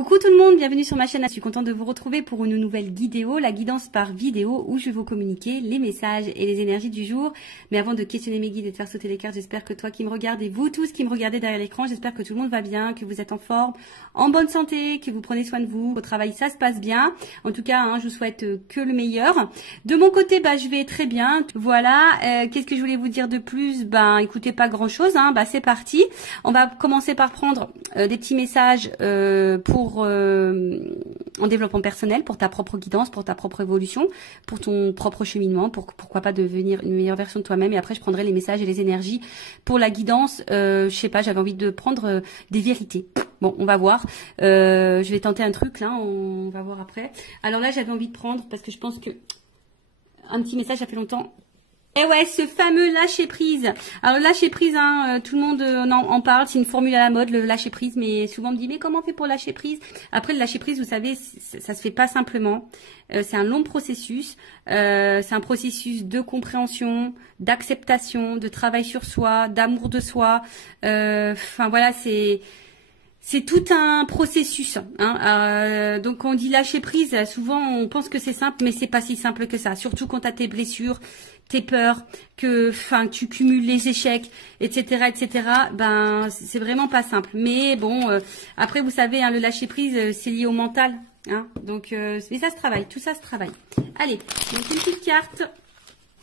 Coucou tout le monde, bienvenue sur ma chaîne. Je suis contente de vous retrouver pour une nouvelle vidéo, la guidance par vidéo où je vais vous communiquer les messages et les énergies du jour. Mais avant de questionner mes guides et de faire sauter les cartes, j'espère que toi qui me regardes et vous tous qui me regardez derrière l'écran, j'espère que tout le monde va bien, que vous êtes en forme, en bonne santé, que vous prenez soin de vous, au travail ça se passe bien. En tout cas, je vous souhaite que le meilleur. De mon côté, je vais très bien. Voilà, qu'est-ce que je voulais vous dire de plus? Écoutez, pas grand chose, c'est parti. On va commencer par prendre des petits messages en développement personnel, pour ta propre guidance, pour ta propre évolution, pour ton propre cheminement, pourquoi pas devenir une meilleure version de toi-même. Et après, je prendrai les messages et les énergies pour la guidance. Je sais pas, j'avais envie de prendre des vérités. Bon, on va voir. Je vais tenter un truc là, on va voir après. Alors là, j'avais envie de prendre parce que je pense que un petit message, ça fait longtemps. Et ouais, ce fameux lâcher prise. Alors lâcher prise, tout le monde en parle, c'est une formule à la mode, le lâcher prise, mais souvent on me dit mais comment on fait pour lâcher prise? Après le lâcher prise, vous savez, ça se fait pas simplement. C'est un long processus. C'est un processus de compréhension, d'acceptation, de travail sur soi, d'amour de soi. Voilà, c'est tout un processus. Donc quand on dit lâcher prise, souvent on pense que c'est simple, mais c'est pas si simple que ça. Surtout quand tu as tes blessures, tes peurs, que tu cumules les échecs, etc., etc. C'est vraiment pas simple. Mais bon, après vous savez, le lâcher prise, c'est lié au mental. Donc mais ça se travaille, tout ça se travaille. Allez, donc une petite carte.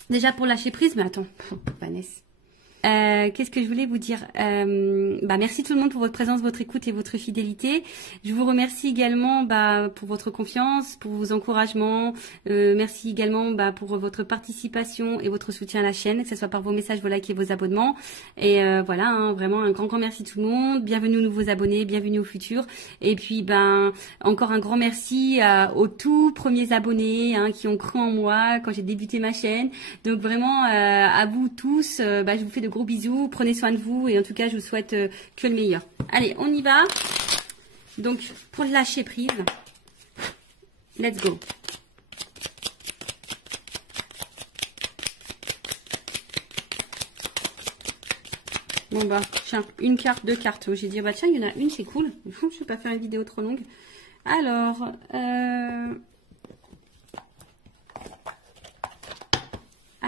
Déjà pour lâcher prise, mais attends, Vanessa. Qu'est-ce que je voulais vous dire? Merci tout le monde pour votre présence, votre écoute et votre fidélité. Je vous remercie également pour votre confiance, pour vos encouragements. Merci également pour votre participation et votre soutien à la chaîne, que ce soit par vos messages, vos likes et vos abonnements. Et voilà, vraiment un grand merci tout le monde. Bienvenue aux nouveaux abonnés, bienvenue aux futurs. Et puis encore un grand merci aux tout premiers abonnés qui ont cru en moi quand j'ai débuté ma chaîne. Donc vraiment à vous tous, je vous fais de gros bisous, prenez soin de vous et en tout cas je vous souhaite que le meilleur. Allez, on y va. Donc pour lâcher prise, let's go. Bon tiens, une carte, deux cartes. J'ai dit tiens, il y en a une, c'est cool. Je vais pas faire une vidéo trop longue.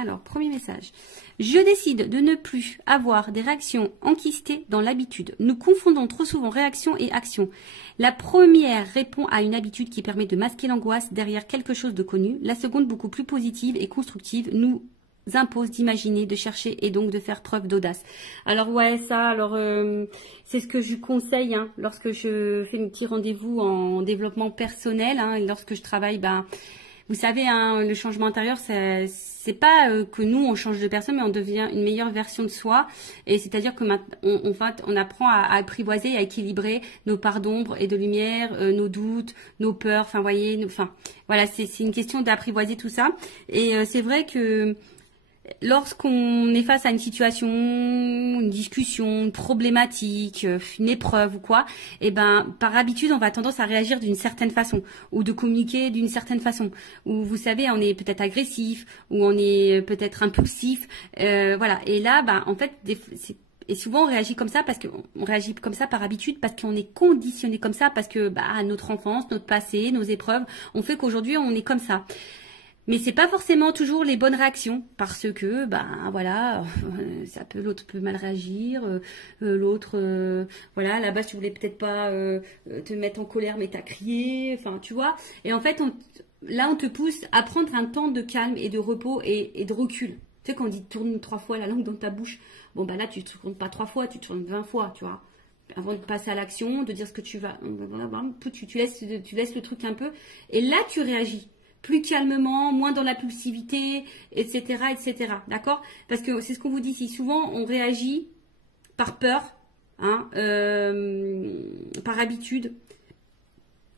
Alors, premier message. Je décide de ne plus avoir des réactions enquistées dans l'habitude. Nous confondons trop souvent réaction et action. La première répond à une habitude qui permet de masquer l'angoisse derrière quelque chose de connu. La seconde, beaucoup plus positive et constructive, nous impose d'imaginer, de chercher et donc de faire preuve d'audace. Alors ouais, c'est ce que je conseille lorsque je fais mes petits rendez-vous en développement personnel et lorsque je travaille, vous savez, le changement intérieur, c'est pas que nous on change de personne, mais on devient une meilleure version de soi. Et c'est-à-dire que on apprend à apprivoiser, à équilibrer nos parts d'ombre et de lumière, nos doutes, nos peurs. Voilà, c'est une question d'apprivoiser tout ça. Et c'est vrai que lorsqu'on est face à une situation, une discussion, une problématique, une épreuve ou quoi, par habitude, on va tendance à réagir d'une certaine façon ou de communiquer d'une certaine façon. Ou vous savez, on est peut-être agressif ou on est peut-être impulsif. Voilà. Et là, en fait, et souvent on réagit comme ça parce qu'on réagit comme ça par habitude, parce qu'on est conditionné comme ça, parce que notre enfance, notre passé, nos épreuves ont fait qu'aujourd'hui on est comme ça. Mais c'est pas forcément toujours les bonnes réactions parce que voilà, l'autre peut mal réagir, l'autre voilà, là-bas tu voulais peut-être pas te mettre en colère mais t'as crié, tu vois. Et en fait on te pousse à prendre un temps de calme et de repos et de recul. Tu sais quand on dit tourne 3 fois la langue dans ta bouche, là tu tournes pas 3 fois, tu tournes 20 fois, tu vois. Avant de passer à l'action, de dire ce que tu vas, tu laisses le truc un peu et là tu réagis. Plus calmement, moins dans l'impulsivité, etc., etc. D'accord? Parce que c'est ce qu'on vous dit ici. Souvent, on réagit par peur, par habitude,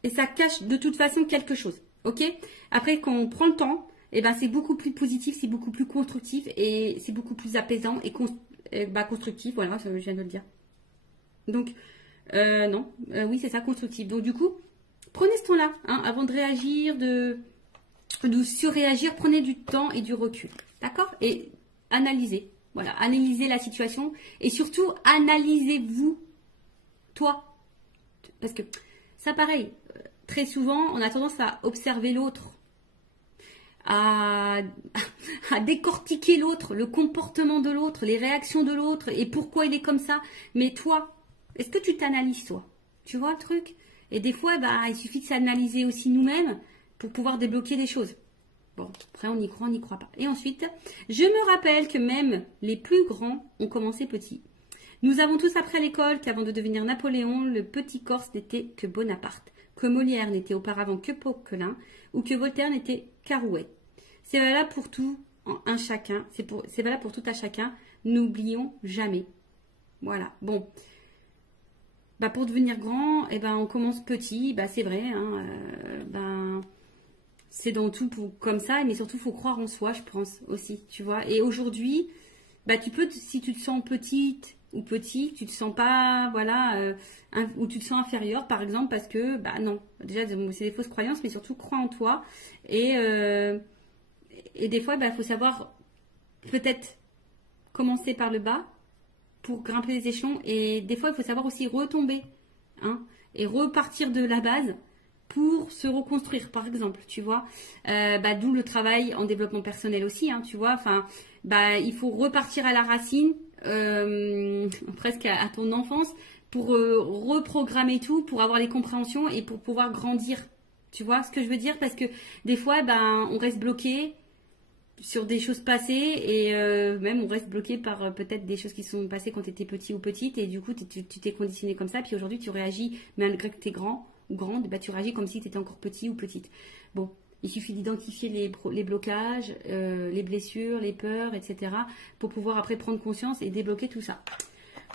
et ça cache de toute façon quelque chose. Ok? Après, quand on prend le temps, c'est beaucoup plus positif, c'est beaucoup plus constructif et c'est beaucoup plus apaisant et constructif. Voilà, je viens de le dire. Donc, oui, c'est ça, constructif. Donc, du coup, prenez ce temps-là, avant de réagir, de surréagir, prenez du temps et du recul, d'accord? Et analysez, voilà, analysez la situation et surtout analysez-vous, toi, parce que Ça, pareil, très souvent, on a tendance à observer l'autre, à décortiquer l'autre, le comportement de l'autre, les réactions de l'autre et pourquoi il est comme ça. Mais toi, est-ce que tu t'analyses, toi? Tu vois le truc? Et des fois, bah, il suffit de s'analyser aussi nous-mêmes pour pouvoir débloquer des choses. Bon, après, on y croit, on n'y croit pas. Et ensuite, je me rappelle que même les plus grands ont commencé petits. Nous avons tous appris à l'école qu'avant de devenir Napoléon, le petit Corse n'était que Bonaparte, que Molière n'était auparavant que Poquelin, ou que Voltaire n'était qu'Arouet. C'est valable pour tout un chacun, c'est valable pour tout à chacun, n'oublions jamais. Voilà, bon. Bah pour devenir grand, eh ben on commence petit, bah c'est vrai, hein, c'est dans tout comme ça, mais surtout il faut croire en soi, je pense aussi, tu vois. Et aujourd'hui, bah tu peux, si tu te sens petite ou petit, tu te sens pas, voilà, ou tu te sens inférieur, par exemple, parce que, bah non, déjà c'est des fausses croyances, mais surtout crois en toi. Et des fois, bah faut savoir peut-être commencer par le bas pour grimper les échelons, et des fois il faut savoir aussi retomber, hein, et repartir de la base pour se reconstruire, par exemple, tu vois. D'où le travail en développement personnel aussi, hein, tu vois. Enfin, il faut repartir à la racine, presque à ton enfance, pour reprogrammer tout, pour avoir les compréhensions et pour pouvoir grandir. Tu vois ce que je veux dire? Parce que des fois, on reste bloqué sur des choses passées et même on reste bloqué par peut-être des choses qui sont passées quand tu étais petit ou petite, et du coup tu t'es conditionné comme ça, puis aujourd'hui tu réagis, malgré que tu es grand ou grande, tu réagis comme si tu étais encore petit ou petite. Bon, il suffit d'identifier les blocages, les blessures, les peurs, etc. pour pouvoir après prendre conscience et débloquer tout ça.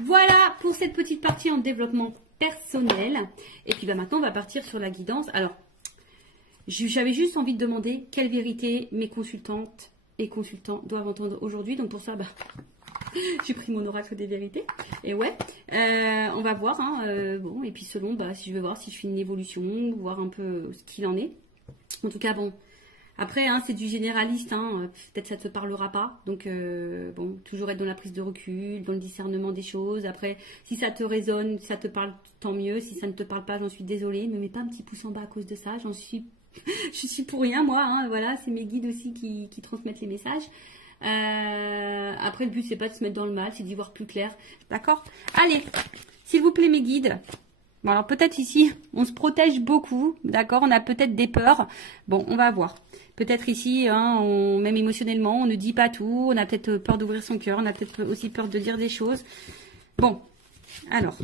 Voilà pour cette petite partie en développement personnel. Et puis maintenant on va partir sur la guidance. Alors, j'avais juste envie de demander quelle vérité mes consultantes et consultants doivent entendre aujourd'hui. Donc pour ça, j'ai pris mon oracle des vérités. Et ouais, on va voir. Hein, bon, et puis selon, si je veux voir si je fais une évolution, voir un peu ce qu'il en est. En tout cas, bon. Après, hein, c'est du généraliste. Hein, peut-être ça te parlera pas. Donc, bon, toujours être dans la prise de recul, dans le discernement des choses. Après, si ça te résonne, si ça te parle, tant mieux. Si ça ne te parle pas, j'en suis désolée. Ne mets pas un petit pouce en bas à cause de ça. Je suis pour rien, moi. Hein, voilà, c'est mes guides aussi qui transmettent les messages. Après, le but, c'est pas de se mettre dans le mal, c'est d'y voir plus clair. D'accord? Allez, s'il vous plaît, mes guides. Bon, alors peut-être ici, on se protège beaucoup. D'accord? On a peut-être des peurs. Bon, on va voir. Peut-être ici, hein, même émotionnellement, on ne dit pas tout. On a peut-être peur d'ouvrir son cœur. On a peut-être aussi peur de dire des choses. Bon, alors,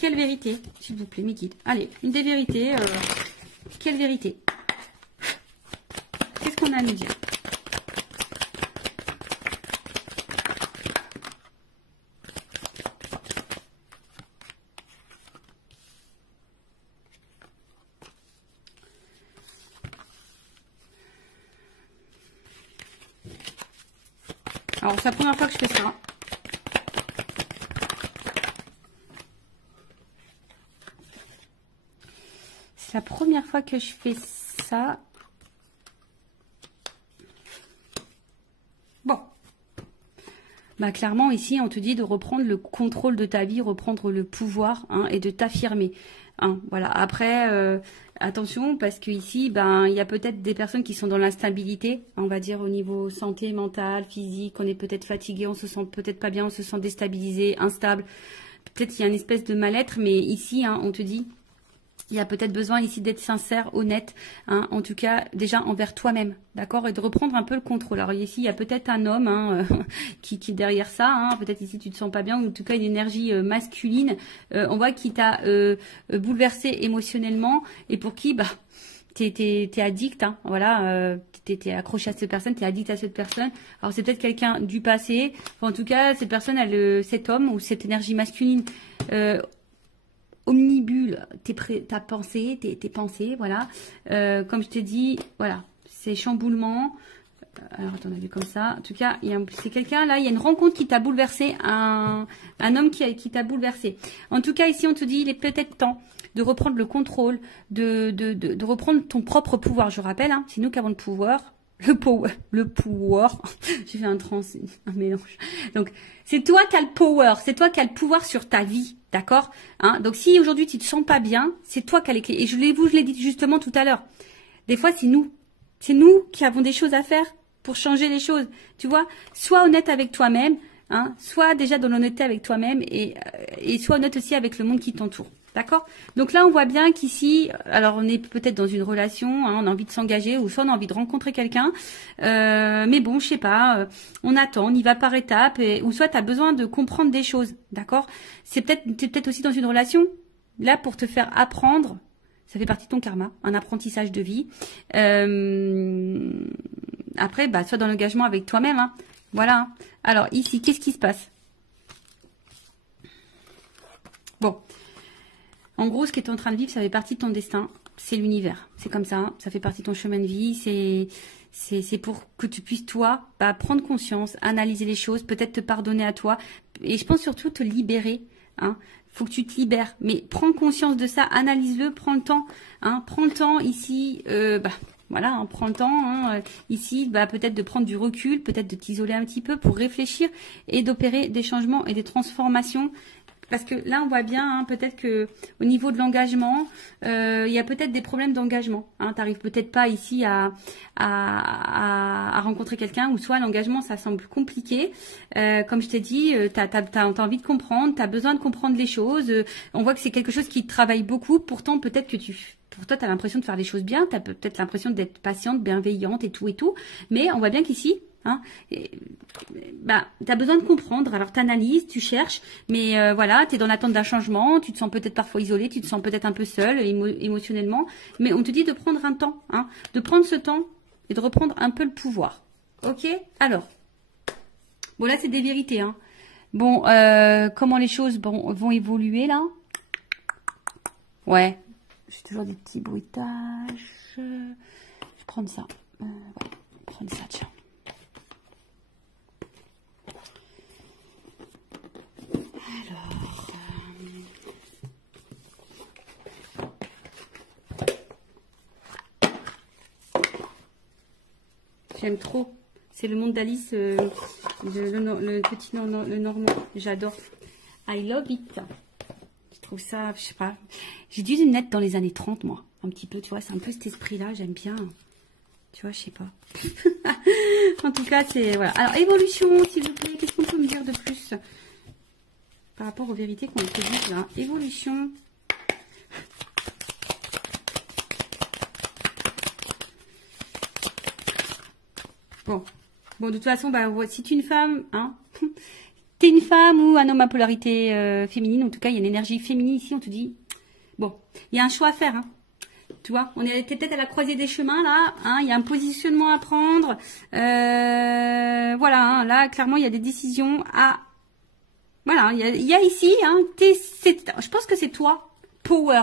quelle vérité, s'il vous plaît, mes guides? Allez, une des vérités. Quelle vérité? Qu'est-ce qu'on a à nous dire? Alors, c'est la première fois que je fais ça. C'est la première fois que je fais ça. Bon. Clairement, ici, on te dit de reprendre le contrôle de ta vie, reprendre le pouvoir, hein, et de t'affirmer. Hein, voilà. Après, attention, parce que ici, il y a peut-être des personnes qui sont dans l'instabilité, on va dire au niveau santé, mentale, physique. On est peut-être fatigué, on se sent peut-être pas bien, on se sent déstabilisé, instable. Peut-être qu'il y a une espèce de mal-être, mais ici, hein, on te dit, il y a peut-être besoin ici d'être sincère, honnête, hein, en tout cas déjà envers toi-même, d'accord, et de reprendre un peu le contrôle. Alors ici, il y a peut-être un homme, hein, qui est derrière ça, hein, peut-être ici tu te sens pas bien, ou en tout cas une énergie masculine, on voit qui t'a bouleversé émotionnellement, et pour qui, t'es addict, hein, voilà, t'es accroché à cette personne, t'es addict à cette personne. Alors c'est peut-être quelqu'un du passé, enfin, en tout cas cette personne, cet homme ou cette énergie masculine, omnibule ta pensée, tes pensées, voilà. Comme je t'ai dit, voilà, c'est chamboulement. Alors, attends, on a vu comme ça. En tout cas, c'est quelqu'un, là, il y a une rencontre qui t'a bouleversé, un homme qui t'a bouleversé. En tout cas, ici, on te dit, il est peut-être temps de reprendre le contrôle, de reprendre ton propre pouvoir. Je rappelle, hein, c'est nous qui avons le pouvoir. le power, j'ai fait un mélange. Donc, c'est toi qui as le power, c'est toi qui as le pouvoir sur ta vie, d'accord, hein? Donc, si aujourd'hui tu te sens pas bien, c'est toi qui as les clés. Et je l'ai dit justement tout à l'heure. Des fois, c'est nous qui avons des choses à faire pour changer les choses. Tu vois, sois honnête avec toi-même, hein, sois déjà dans l'honnêteté avec toi-même et sois honnête aussi avec le monde qui t'entoure. D'accord? Donc là, on voit bien qu'ici, alors on est peut-être dans une relation, hein, on a envie de s'engager ou soit on a envie de rencontrer quelqu'un. Mais bon, je sais pas, on attend, on y va par étapes ou soit tu as besoin de comprendre des choses. D'accord? T'es peut-être aussi dans une relation là pour te faire apprendre. Ça fait partie de ton karma, un apprentissage de vie. Après, bah, sois dans l'engagement avec toi-même. Hein. Voilà. Alors ici, qu'est-ce qui se passe? Bon. En gros, ce que tu es en train de vivre, ça fait partie de ton destin. C'est l'univers. C'est comme ça. Ça fait partie de ton chemin de vie. C'est pour que tu puisses, toi, bah, prendre conscience, analyser les choses, peut-être te pardonner à toi. Et je pense surtout te libérer. Hein. Faut que tu te libères. Mais prends conscience de ça. Analyse-le. Prends le temps. Hein. Prends le temps ici. Voilà, hein, prends le temps. Hein, ici, bah, peut-être de prendre du recul, peut-être de t'isoler un petit peu pour réfléchir et d'opérer des changements et des transformations. Parce que là, on voit bien, hein, peut-être que au niveau de l'engagement, il y a peut-être des problèmes d'engagement. Hein, tu n'arrives peut-être pas ici à rencontrer quelqu'un, ou soit l'engagement, ça semble compliqué. Comme je t'ai dit, tu as envie de comprendre, tu as besoin de comprendre les choses. On voit que c'est quelque chose qui te travaille beaucoup. Pourtant, peut-être que pour toi, tu as l'impression de faire les choses bien. Tu as peut-être l'impression d'être patiente, bienveillante et tout et tout. Mais on voit bien qu'ici, hein, bah, tu as besoin de comprendre, alors tu analyses, tu cherches, mais voilà, tu es dans l'attente d'un changement, tu te sens peut-être parfois isolé, tu te sens peut-être un peu seul émotionnellement, mais on te dit de prendre un temps, hein, de prendre ce temps et de reprendre un peu le pouvoir. Ok? Alors, bon là c'est des vérités, hein. Bon, comment les choses vont évoluer là? Ouais, j'ai toujours des petits bruitages. Je vais prendre ça. Ouais, prendre ça, tiens. J'aime trop. C'est le monde d'Alice, le petit le normand. J'adore. I love it. Je trouve ça, je sais pas. J'ai dû naître dans les années 30, moi. Un petit peu, tu vois. C'est un peu cet esprit-là. J'aime bien. Tu vois, je sais pas. En tout cas, c'est... Voilà. Alors, évolution, s'il vous plaît. Qu'est-ce qu'on peut me dire de plus par rapport aux vérités qu'on te dit là? Évolution. Bon, de toute façon, bah, si tu es une femme, hein, t'es une femme ou un homme à polarité féminine, en tout cas, il y a une énergie féminine ici, on te dit, bon, il y a un choix à faire, hein. Tu vois, on est peut-être à la croisée des chemins, là, hein, il y a un positionnement à prendre, voilà, hein, là, clairement, il y a des décisions à, voilà, il y a ici, hein, je pense que c'est toi, power,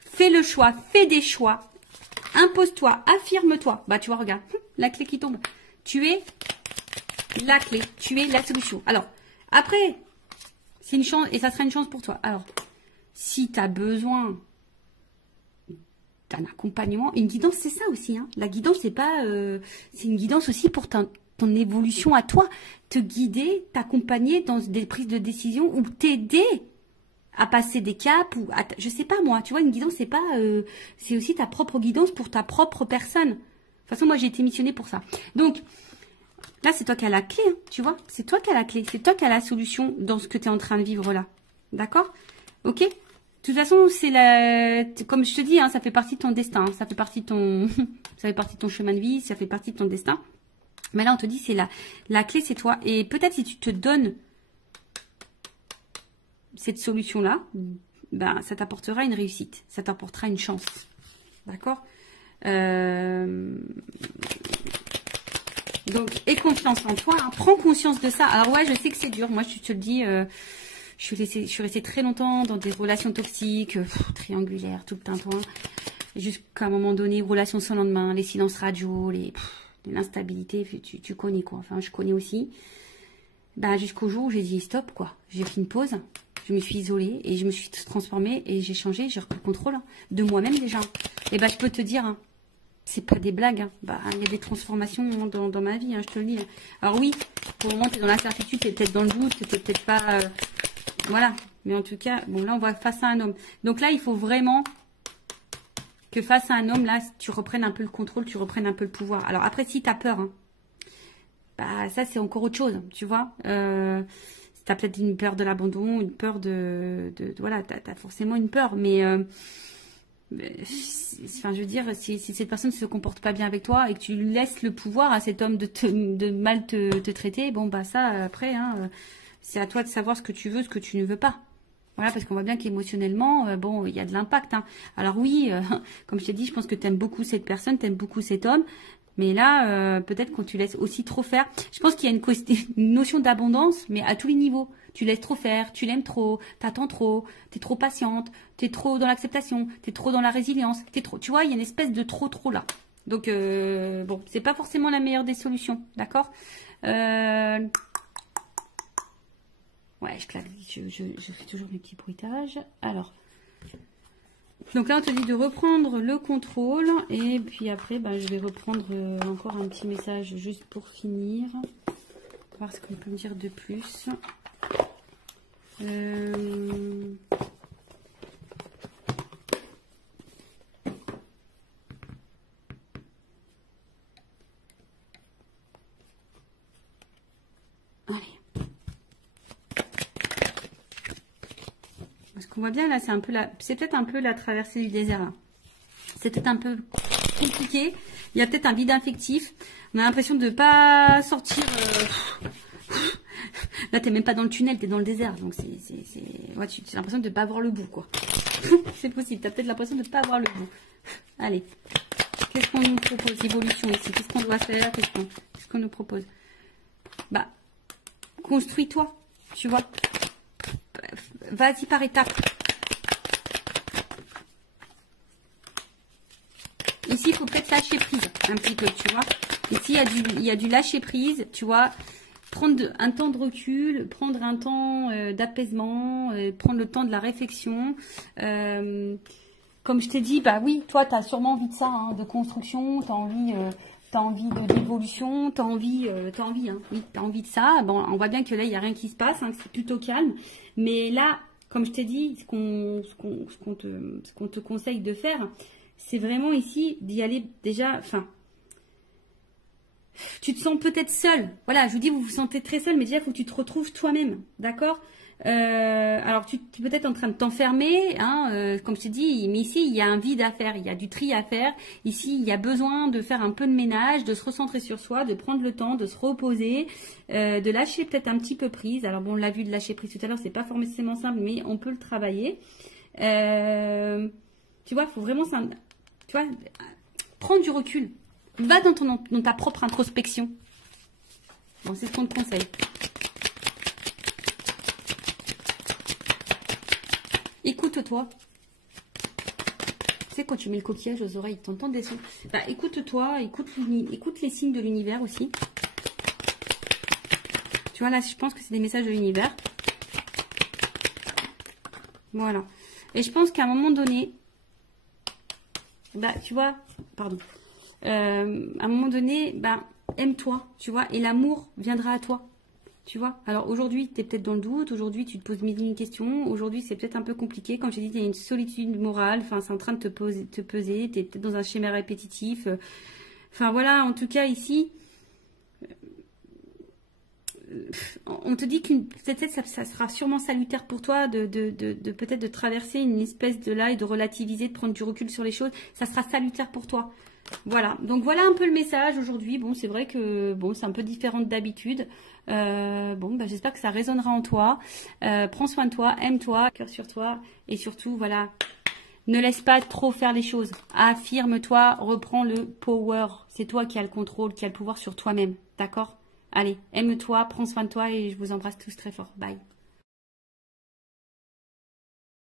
fais le choix, fais des choix, impose-toi, affirme-toi, bah, tu vois, regarde, la clé qui tombe. Tu es la clé, tu es la solution. Alors, après, c'est une chance, et ça sera une chance pour toi. Alors, si tu as besoin d'un accompagnement, une guidance, c'est ça aussi. Hein. La guidance, c'est pas, c'est une guidance aussi pour ton évolution à toi. Te guider, t'accompagner dans des prises de décision ou t'aider à passer des caps ou je sais pas moi. Tu vois, une guidance, c'est pas, c'est aussi ta propre guidance pour ta propre personne. De toute façon, moi, j'ai été missionnée pour ça. Donc, là, c'est toi qui as la clé, hein, tu vois. C'est toi qui as la clé. C'est toi qui as la solution dans ce que tu es en train de vivre là. D'accord? Ok? De toute façon, c'est comme je te dis, hein, ça fait partie de ton destin. Hein, ça fait partie de ton... ça fait partie de ton chemin de vie. Ça fait partie de ton destin. Mais là, on te dit, c'est la clé, c'est toi. Et peut-être si tu te donnes cette solution-là, ben, ça t'apportera une réussite. Ça t'apportera une chance. D'accord? Donc, aie confiance en toi, hein. Prends conscience de ça. Alors ouais, je sais que c'est dur. Moi, je te le dis, je suis restée très longtemps dans des relations toxiques, triangulaires, tout le tintouin. Jusqu'à un moment donné, relations sans lendemain, les silences radio, l'instabilité, tu connais quoi. Enfin, je connais aussi. Ben, jusqu'au jour où j'ai dit stop, quoi. J'ai fait une pause. Je me suis isolée et je me suis transformée et j'ai changé, j'ai repris le contrôle, hein, de moi-même déjà. Et ben, je peux te dire, hein, c'est pas des blagues. Hein. Bah, il y a des transformations dans ma vie, hein, je te le dis. Alors oui, pour le moment, tu es dans l'incertitude, tu es peut-être dans le doute, tu n'es peut-être pas... voilà. Mais en tout cas, bon, là, on va face à un homme. Donc là, il faut vraiment que face à un homme, là, tu reprennes un peu le contrôle, tu reprennes un peu le pouvoir. Alors après, si tu as peur, hein, bah ça, c'est encore autre chose, tu vois. Tu as peut-être une peur de l'abandon, une peur voilà, tu as forcément une peur, mais... enfin, je veux dire, si cette personne ne se comporte pas bien avec toi et que tu lui laisses le pouvoir à cet homme de mal te traiter, bon, bah ça, après, hein, c'est à toi de savoir ce que tu veux, ce que tu ne veux pas. Voilà, parce qu'on voit bien qu'émotionnellement, bon, il y a de l'impact. Hein. Alors oui, comme je t'ai dit, je pense que tu aimes beaucoup cette personne, tu aimes beaucoup cet homme. Mais là, peut-être qu'on tu laisses aussi trop faire. Je pense qu'il y a une notion d'abondance, mais à tous les niveaux. Tu laisses trop faire, tu l'aimes trop, t'attends trop, t'es trop patiente, t'es trop dans l'acceptation, t'es trop dans la résilience, t'es trop. Tu vois, il y a une espèce de trop là. Donc bon, c'est pas forcément la meilleure des solutions, d'accord. Ouais, je fais toujours mes petits bruitages. Alors. Donc là, on te dit de reprendre le contrôle. Et puis après, bah, je vais reprendre encore un petit message juste pour finir. Voir ce qu'on peut me dire de plus. Allez. Parce qu'on voit bien là, c'est peut-être un peu la traversée du désert. Là. C'est peut-être un peu compliqué. Il y a peut-être un vide affectif. On a l'impression de ne pas sortir. Là, t'es même pas dans le tunnel, t'es dans le désert. Donc ouais, tu as l'impression de ne pas avoir le bout, quoi. C'est possible. T'as peut-être l'impression de ne pas avoir le bout. Allez. Qu'est-ce qu'on nous propose? Évolution ici. Qu'est-ce qu'on doit faire? Qu'est-ce qu'on nous propose? Bah, construis-toi. Tu vois. Vas-y par étapes. Ici, il faut peut-être lâcher prise un petit peu, tu vois. Ici, il y a du lâcher prise, tu vois. Prendre un temps de recul, prendre un temps d'apaisement, prendre le temps de la réflexion. Comme je t'ai dit, bah oui, toi, tu as sûrement envie de ça, hein, de construction, tu as envie d'évolution, tu as envie, hein, oui, tu as envie de ça. Bon, on voit bien que là, il n'y a rien qui se passe, hein, que c'est plutôt calme. Mais là, comme je t'ai dit, ce qu'on te conseille de faire, c'est vraiment ici d'y aller déjà, enfin, tu te sens peut-être seul. Voilà, je vous dis, vous vous sentez très seul, mais déjà, il faut que tu te retrouves toi-même, d'accord? Alors, tu es peut-être en train de t'enfermer, hein, comme je t'ai dit, mais ici, il y a un vide à faire, il y a du tri à faire. Ici, il y a besoin de faire un peu de ménage, de se recentrer sur soi, de prendre le temps, de se reposer, de lâcher peut-être un petit peu prise. Alors, bon, on l'a vu de lâcher prise tout à l'heure, c'est pas forcément simple, mais on peut le travailler. Tu vois, il faut vraiment, tu vois, prendre du recul. Va dans ta propre introspection. Bon, c'est ce qu'on te conseille. Écoute-toi. Tu sais, quand tu mets le coquillage aux oreilles, tu entends des sons. Bah, écoute-toi, écoute les signes de l'univers aussi. Tu vois, là, je pense que c'est des messages de l'univers. Voilà. Et je pense qu'à un moment donné, bah, tu vois, pardon. À un moment donné, bah, aime-toi, tu vois, et l'amour viendra à toi. Tu vois, alors aujourd'hui, tu es peut-être dans le doute, aujourd'hui, tu te poses mille et une questions, aujourd'hui, c'est peut-être un peu compliqué. Comme j'ai dit, il y a une solitude morale, enfin, c'est en train de te peser, tu es peut-être dans un schéma répétitif. Enfin, voilà, en tout cas, ici, on te dit que peut-être ça sera sûrement salutaire pour toi de peut-être de traverser une espèce de là et de relativiser, de prendre du recul sur les choses. Ça sera salutaire pour toi. Voilà, donc voilà un peu le message aujourd'hui. Bon, c'est vrai que bon, c'est un peu différent d'habitude. Bon, bah, j'espère que ça résonnera en toi. Prends soin de toi, aime-toi, cœur sur toi. Et surtout, voilà, ne laisse pas trop faire les choses. Affirme-toi, reprends le power. C'est toi qui as le contrôle, qui as le pouvoir sur toi-même. D'accord? Allez, aime-toi, prends soin de toi et je vous embrasse tous très fort. Bye.